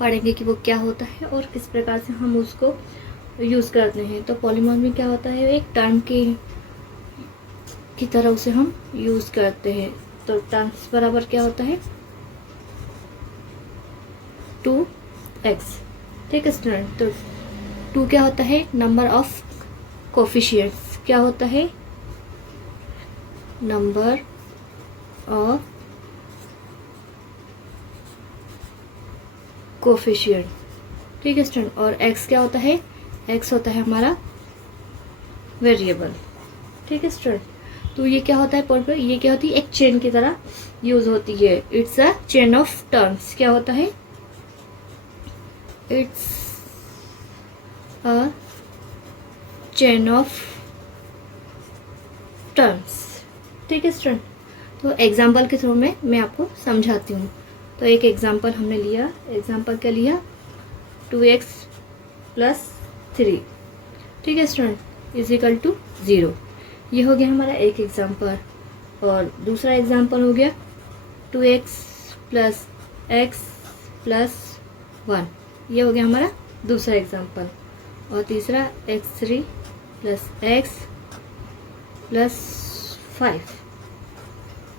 पढ़ेंगे कि वो क्या होता है और किस प्रकार से हम उसको यूज़ करते हैं। तो पॉलीमॉर्फी क्या होता है, एक टर्म की तरह उसे हम यूज़ करते हैं। तो टर्म्स बराबर क्या होता है 2x। ठीक है स्टूडेंट, तो 2 क्या होता है नंबर ऑफ कोफिशिएंट्स, क्या होता है नंबर ऑफ कोफिशिएंट। ठीक है स्टूडेंट, और x क्या होता है, x होता है हमारा वेरिएबल। ठीक है स्टूडेंट, तो ये क्या होता है पॉलीमॉर्फी, ये क्या होती है एक चेन की तरह यूज होती है। It's a chain of terms, क्या होता है it's a chain of terms. ठीक है स्टूडेंट, तो एग्जाम्पल के थ्रू में मैं आपको समझाती हूँ। तो एक एग्जाम्पल हमने लिया, एग्जाम्पल क्या लिया 2x + 3। ठीक है स्टूडेंट, इजिकल टू 0। ये हो गया हमारा एक एग्जाम्पल। और दूसरा एग्जाम्पल हो गया 2x + x + 1। ये हो गया हमारा दूसरा एग्जाम्पल। और तीसरा x3 + x + 5।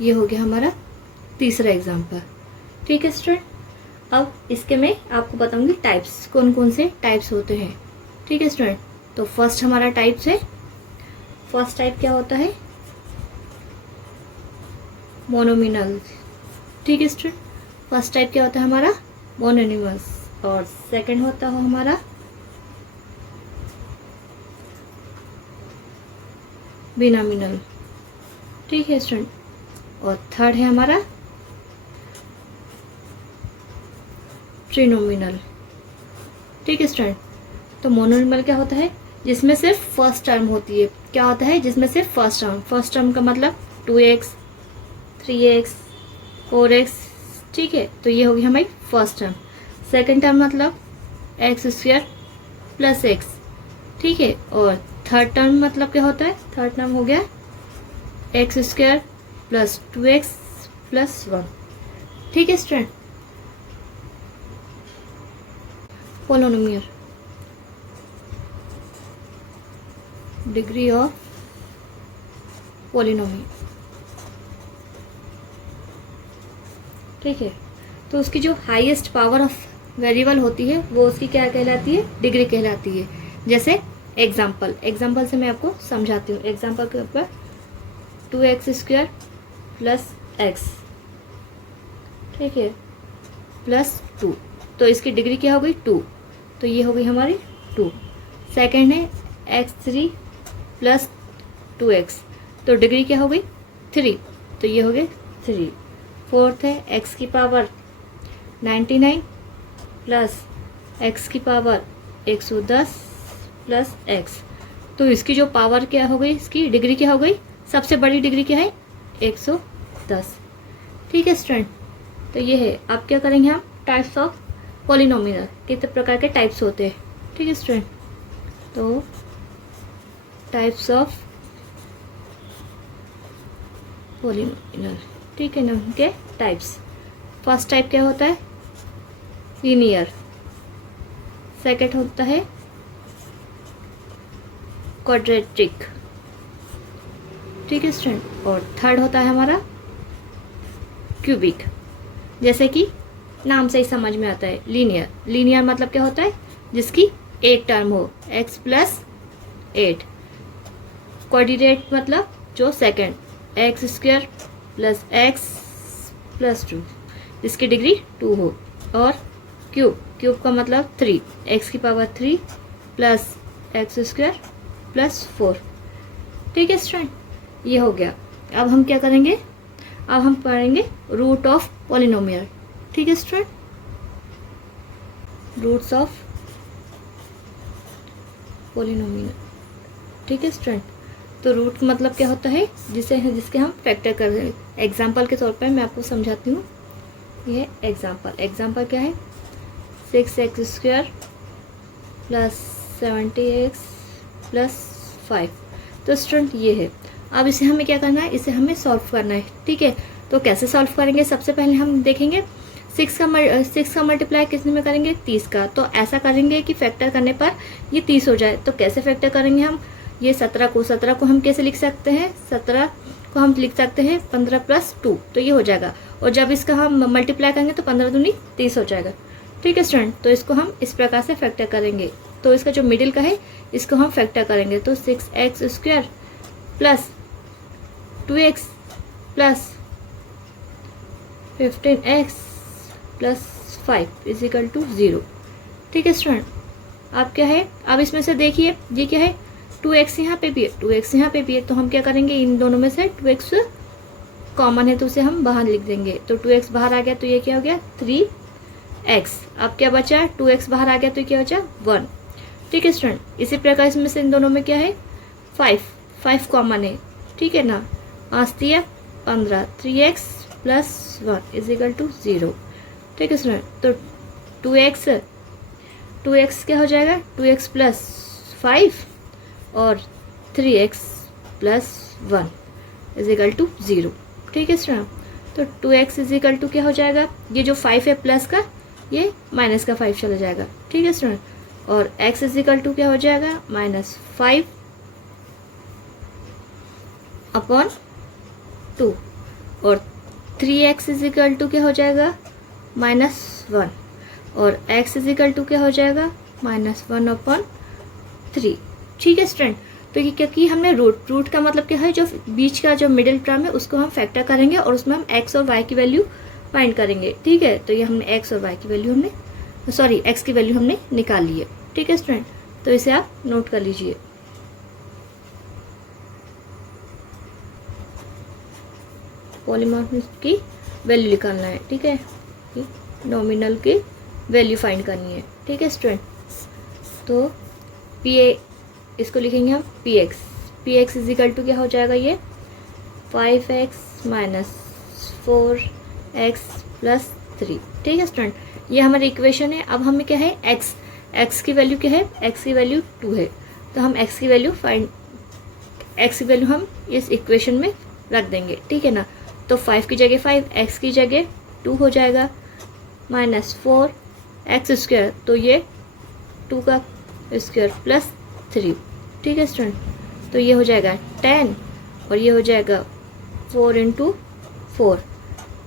ये हो गया हमारा तीसरा एग्जाम्पल। ठीक है स्टूडेंट, अब इसके मैं आपको बताऊंगी टाइप्स, कौन कौन से टाइप्स होते हैं। ठीक है स्टूडेंट, तो फर्स्ट हमारा टाइप्स है, फर्स्ट टाइप क्या होता है मोनोमिनल। ठीक है स्टूडेंट, फर्स्ट टाइप क्या होता है हमारा मोनोनिमस। और सेकंड होता है हमारा बिनोमिनल। ठीक है स्टूडेंट, और थर्ड है हमारा ट्रिनोमिनल। ठीक है स्टूडेंट, तो मोनोनिमल क्या होता है जिसमें सिर्फ फर्स्ट टर्म होती है, क्या होता है जिसमें सिर्फ फर्स्ट टर्म का मतलब 2x 3x 4x। ठीक है, तो ये होगी हमारी फर्स्ट टर्म। सेकंड टर्म मतलब x² + x। ठीक है, और थर्ड टर्म मतलब क्या होता है, थर्ड टर्म हो गया x² + 2x + 1। ठीक है student, polynomial degree of polynomial. ठीक है, तो उसकी जो हाईएस्ट पावर ऑफ वेरिएबल होती है वो उसकी क्या कहलाती है, डिग्री कहलाती है। जैसे एग्जाम्पल से मैं आपको समझाती हूँ। एग्जाम्पल के ऊपर 2x² + x। ठीक है, +2, तो इसकी डिग्री क्या हो गई 2, तो ये हो गई हमारी 2। सेकेंड है x3 + 2x, तो डिग्री क्या हो गई 3, तो ये हो गए 3। फोर्थ है x⁻99 + x⁻110 + x, तो इसकी जो पावर क्या हो गई, इसकी डिग्री क्या हो गई, सबसे बड़ी डिग्री क्या है 110। ठीक है स्टूडेंट, तो ये है। अब क्या करेंगे हम टाइप्स ऑफ पॉलिनोमियल, कितने प्रकार के टाइप्स होते हैं। ठीक है स्टूडेंट, तो टाइप्स ऑफ पॉलिनोमियल। ठीक है ना, उनके टाइप्स। फर्स्ट टाइप क्या होता है लीनियर, सेकंड होता है क्वाड्रेटिक। ठीक है स्टूडेंट, और थर्ड होता है हमारा क्यूबिक। जैसे कि नाम से ही समझ में आता है लीनियर मतलब क्या होता है जिसकी एक टर्म हो x + 8। क्वाड्रेटिक मतलब जो सेकंड x² + x + 2, जिसकी डिग्री 2 हो। और क्यूब का मतलब 3, x⁻3 + x² + 4। ठीक है स्टूडेंट, ये हो गया। अब हम क्या करेंगे, अब हम पढ़ेंगे रूट ऑफ पॉलिनोमियल। ठीक है स्टूडेंट, रूट्स ऑफ पॉलिनोमियल। ठीक है स्टूडेंट, तो रूट मतलब क्या होता है जिसके हम फैक्टर कर रहे हैं। एग्जाम्पल के तौर पर मैं आपको समझाती हूँ। ये एग्जाम्पल क्या है 6x² + 70x + 5। तो स्टूडेंट ये है। अब इसे हमें क्या करना है, इसे हमें सॉल्व करना है। ठीक है, तो कैसे सॉल्व करेंगे, सबसे पहले हम देखेंगे 6 का मल्टीप्लाई कितने में करेंगे, 30 का। तो ऐसा करेंगे कि फैक्टर करने पर ये 30 हो जाए। तो कैसे फैक्टर करेंगे हम, ये 17 को हम कैसे लिख सकते हैं, 17 को हम लिख सकते हैं 15 + 2, तो ये हो जाएगा। और जब इसका हम मल्टीप्लाई करेंगे तो 15 दूनी 30 हो जाएगा। ठीक है स्टूडेंट, तो इसको हम इस प्रकार से फैक्टर करेंगे। तो इसका जो मिडिल का है इसको हम फैक्टर करेंगे। तो 6x² + 2x + 15x + 5 = 0। ठीक है स्टूडेंट, अब क्या है, अब इसमें से देखिए ये क्या है, 2x यहाँ पे भी है, 2x यहाँ पे भी है। तो हम क्या करेंगे, इन दोनों में से 2x कॉमन है तो उसे हम बाहर लिख देंगे। तो 2x बाहर आ गया तो ये क्या हो गया, 3x। अब क्या बचा, 2x बाहर आ गया तो क्या बचा, 1। ठीक है स्टूडेंट, इसी प्रकार इसमें से इन दोनों में क्या है, 5 कॉमन है। ठीक है ना, आस्ती है 15, 3x + 1 = 0। ठीक है स्टूडेंट, तो 2x क्या हो जाएगा, 2x + 5 और 3x + 1 = 0। ठीक है स्टूडेंट, तो 2x = क्या हो जाएगा, ये जो 5 है प्लस का, ये माइनस का 5 चला जाएगा। ठीक है स्टूडेंट, और x = क्या हो जाएगा, -5 / 2 और 3x = क्या हो जाएगा, -1 और x = क्या हो जाएगा, -1/3। ठीक है स्टूडेंट, तो ये क्या कि हमने रूट का मतलब क्या है, जो बीच का जो मिडिल टर्म है उसको हम फैक्टर करेंगे और उसमें हम x और y की वैल्यू फाइंड करेंगे। ठीक है, तो ये हमने x और y की वैल्यू x की वैल्यू हमने निकाल ली है। ठीक है स्टूडेंट, तो इसे आप नोट कर लीजिए। पॉलीमॉर्फिज्म की वैल्यू निकालना है। ठीक है, नॉमिनल की वैल्यू फाइंड करनी है। ठीक है स्टूडेंट, तो इसको लिखेंगे हम px = क्या हो जाएगा, ये 5x - 4x + 3। ठीक है स्टूडेंट, ये हमारी इक्वेशन है। अब हमें क्या है, x की वैल्यू क्या है, x की वैल्यू 2 है। तो हम x की वैल्यू हम इस इक्वेशन में रख देंगे। ठीक है ना, तो 5 की जगह 5, x की जगह 2 हो जाएगा, -4x², तो ये 2 का स्क्वायर + 3। ठीक है स्टूडेंट, तो ये हो जाएगा 10 और ये हो जाएगा 4 × 4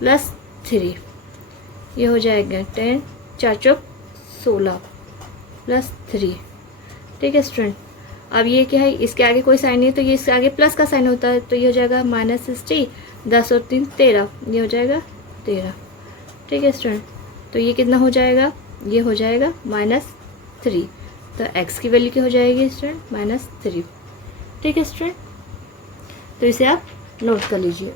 + 3, ये हो जाएगा 10, 4 × 16 + 3। ठीक है स्टूडेंट, अब ये क्या है, इसके आगे कोई साइन नहीं है तो ये इसके आगे प्लस का साइन होता है, तो ये हो जाएगा -60, 10 और 3 13, ये हो जाएगा 13। ठीक है स्टूडेंट, तो ये कितना हो जाएगा, ये हो जाएगा -3। तो x की वैल्यू क्या हो जाएगी स्टूडेंट, -3। ठीक है स्टूडेंट, तो इसे आप नोट कर लीजिए।